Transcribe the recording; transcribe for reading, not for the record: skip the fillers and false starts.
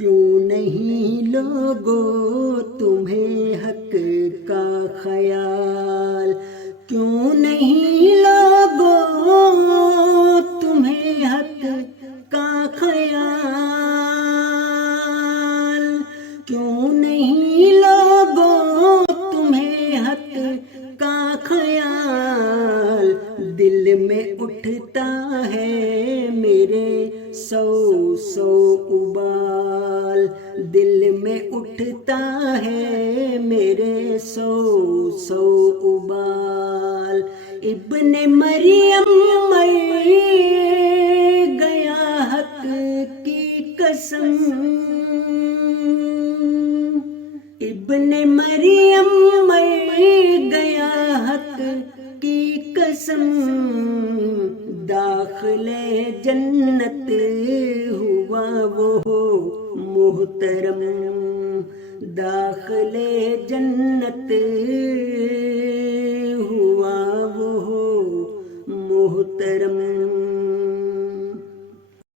کیوں نہیں لوگوں تمہیں حق کا خیال، کیوں نہیں لوگوں تمہیں حق کا خیال، کیوں نہیں لوگوں تمہیں حق کا خیال، دل میں اٹھتا ہے میرے سو سو ابال، دل میں اٹھتا ہے میرے سو سو ابال، ابن مریم مر گیا حق کی قسم، ابن مریم مر گیا حق کی قسم، داخلے جنت ہوا وہ محترم، داخلے جنت ہوا وہ محترم۔